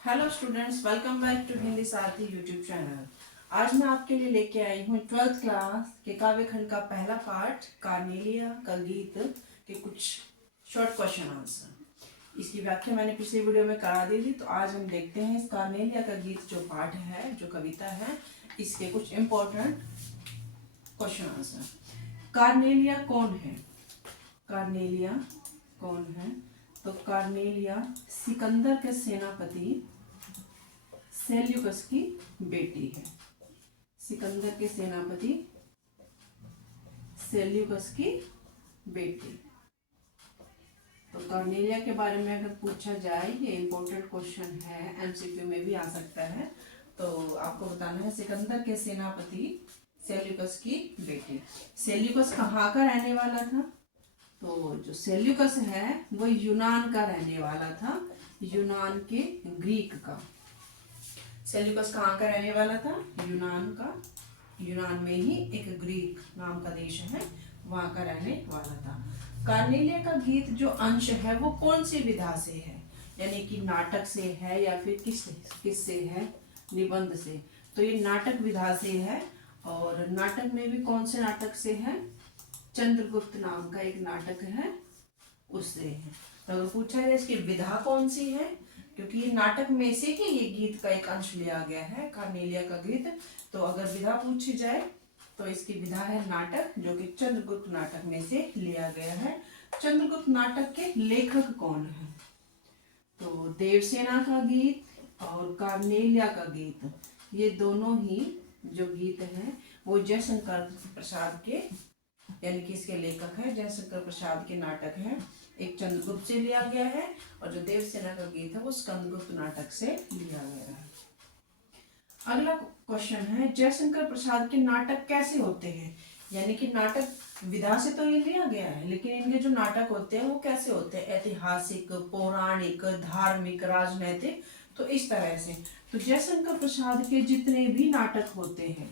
Hello students, welcome back to Hindi Saathi YouTube channel. आज मैं आपके लिए लेके आई हूँ 12th क्लास के काव्य खंड का पहला पार्ट कार्नेलिया का गीत के कुछ शॉर्ट क्वेश्चन आंसर। इसकी व्याख्या मैंने पिछली वीडियो में करा दी थी, तो आज हम देखते हैं इस कार्नेलिया का गीत जो पाठ है, जो कविता है, इसके कुछ इम्पोर्टेंट क्वेश्चन आंसर। कार्नेलिया कौन है? कार्नेलिया कौन है? तो कार्नेलिया सिकंदर के सेनापति सेल्यूकस की बेटी है। सिकंदर के सेनापति सेल्यूकस की बेटी। तो कार्नेलिया के बारे में अगर पूछा जाए, ये इंपॉर्टेंट क्वेश्चन है, एमसीक्यू में भी आ सकता है। तो आपको बताना है सिकंदर के सेनापति सेल्यूकस की बेटी। सेल्यूकस कहाँ का रहने वाला था? तो जो सेल्यूकस है वो यूनान का रहने वाला था, यूनान के ग्रीक का। सेल्यूकस कहाँ का रहने वाला था? यूनान का। यूनान में ही एक ग्रीक नाम का देश है, वहां का रहने वाला था। कार्नेलिया का गीत जो अंश है वो कौन सी विधा से है? यानी कि नाटक से है या फिर किससे है? निबंध से। तो ये नाटक विधा से है। और नाटक में भी कौन से नाटक से है? चंद्रगुप्त नाम का एक नाटक है, उससे है। तो अगर पूछा जाए इसकी विधा कौन सी है, क्योंकि ये नाटक में से ही ये गीत का एक अंश लिया गया है, कार्नेलिया का गीत। तो अगर विधा पूछी जाए तो इसकी विधा है नाटक, जो कि चंद्रगुप्त नाटक में से लिया गया है। चंद्रगुप्त नाटक के लेखक कौन है? तो देवसेना का गीत और कार्नेलिया का गीत, ये दोनों ही जो गीत हैं वो जयशंकर प्रसाद के, यानी कि इसके लेखक है जयशंकर प्रसाद के नाटक है। एक चंद्रगुप्त से लिया गया है और जो देवसेना का गीत है वो स्कंदगुप्त नाटक से लिया गया है। अगला क्वेश्चन है, जयशंकर प्रसाद के नाटक कैसे होते हैं? यानी कि नाटक विधा से तो ये लिया गया है, लेकिन इनके जो नाटक होते हैं वो कैसे होते हैं? ऐतिहासिक, पौराणिक, धार्मिक, राजनैतिक। तो इस तरह से तो जयशंकर प्रसाद के जितने भी नाटक होते हैं,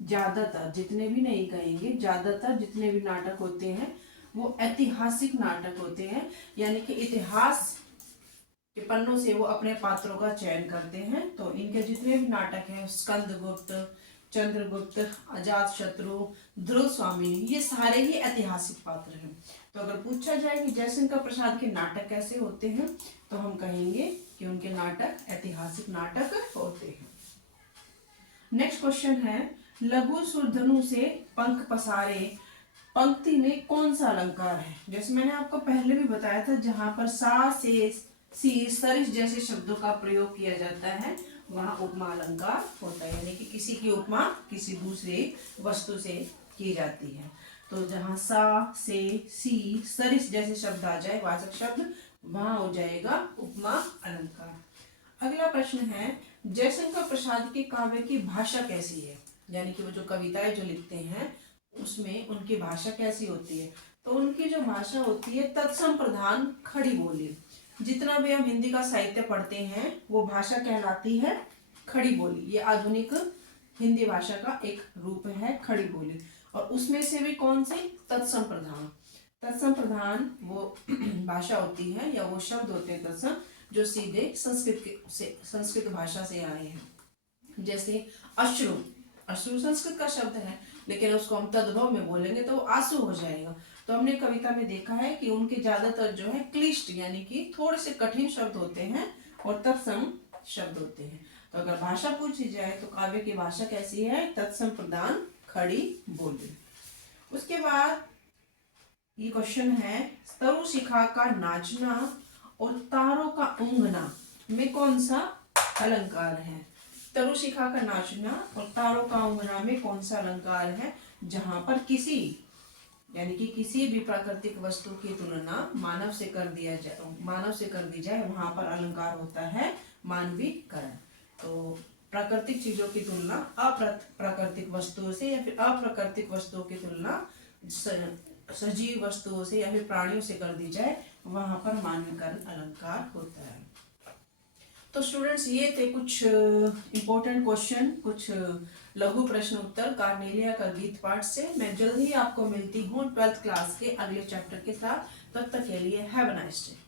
ज्यादातर, जितने भी नहीं कहेंगे, ज्यादातर जितने भी नाटक होते हैं वो ऐतिहासिक नाटक होते हैं। यानी कि इतिहास के पन्नों से वो अपने पात्रों का चयन करते हैं। तो इनके जितने भी नाटक हैं, स्कंदगुप्त, चंद्रगुप्त, अजातशत्रु, ध्रुव स्वामी, ये सारे ही ऐतिहासिक पात्र हैं। तो अगर पूछा जाए कि जयशंकर प्रसाद के नाटक कैसे होते हैं, तो हम कहेंगे कि उनके नाटक ऐतिहासिक नाटक होते हैं। नेक्स्ट क्वेश्चन है, लघु सुरधनु से पंख पसारे पंक्ति में कौन सा अलंकार है? जैसे मैंने आपको पहले भी बताया था, जहां पर सा से सी सरिस जैसे शब्दों का प्रयोग किया जाता है वहां उपमा अलंकार होता है। यानी कि किसी की उपमा किसी दूसरे वस्तु से की जाती है। तो जहां सा से सी सरिस जैसे शब्द आ जाए, वाचक शब्द, वहां हो जाएगा उपमा अलंकार। अगला प्रश्न है, जयशंकर प्रसाद के काव्य की भाषा कैसी है? यानी कि वो जो कविताएं जो लिखते हैं उसमें उनकी भाषा कैसी होती है? तो उनकी जो भाषा होती है तत्सम प्रधान खड़ी बोली। जितना भी हम हिंदी का साहित्य पढ़ते हैं वो भाषा कहलाती है खड़ी बोली। ये आधुनिक हिंदी भाषा का एक रूप है, खड़ी बोली। और उसमें से भी कौन सी? तत्सम प्रधान। तत्सम प्रधान वो भाषा होती है या वो शब्द होते हैं तत्सम, जो सीधे संस्कृत भाषा से आए हैं। जैसे अश्रु, अश्रु संस्कृत का शब्द है, लेकिन उसको हम तद्भव में बोलेंगे तो वो आंसू हो जाएगा। तो हमने कविता में देखा है कि उनके ज्यादातर जो है क्लिष्ट, यानी कि थोड़े से कठिन शब्द होते हैं और तत्सम शब्द होते हैं। तो अगर भाषा पूछी जाए तो काव्य की भाषा कैसी है? तत्सम प्रधान खड़ी बोली। उसके बाद ये क्वेश्चन है, तरु शिखा का नाचना और तारों का ऊँघना में कौन सा अलंकार है? तरु शिखा का नाचना और तारों का ऊँघना में कौन सा अलंकार है? जहां पर किसी, यानी कि किसी भी प्राकृतिक वस्तु की तुलना मानव से कर दी जाए, वहां पर अलंकार होता है मानवीकरण। तो प्राकृतिक चीजों की तुलना अप्राकृतिक वस्तुओं से या फिर अप्राकृतिक वस्तुओं की तुलना सजीव वस्तुओं से या फिर प्राणियों से कर दी जाए, वहां पर मानवीकरण अलंकार होता है। तो स्टूडेंट्स, ये थे कुछ इंपॉर्टेंट क्वेश्चन, कुछ लघु प्रश्न उत्तर कार्नेलिया का गीत पाठ से। मैं जल्द ही आपको मिलती हूँ 12th क्लास के अगले चैप्टर के साथ। तब तक के लिए हैव अ नाइस डे।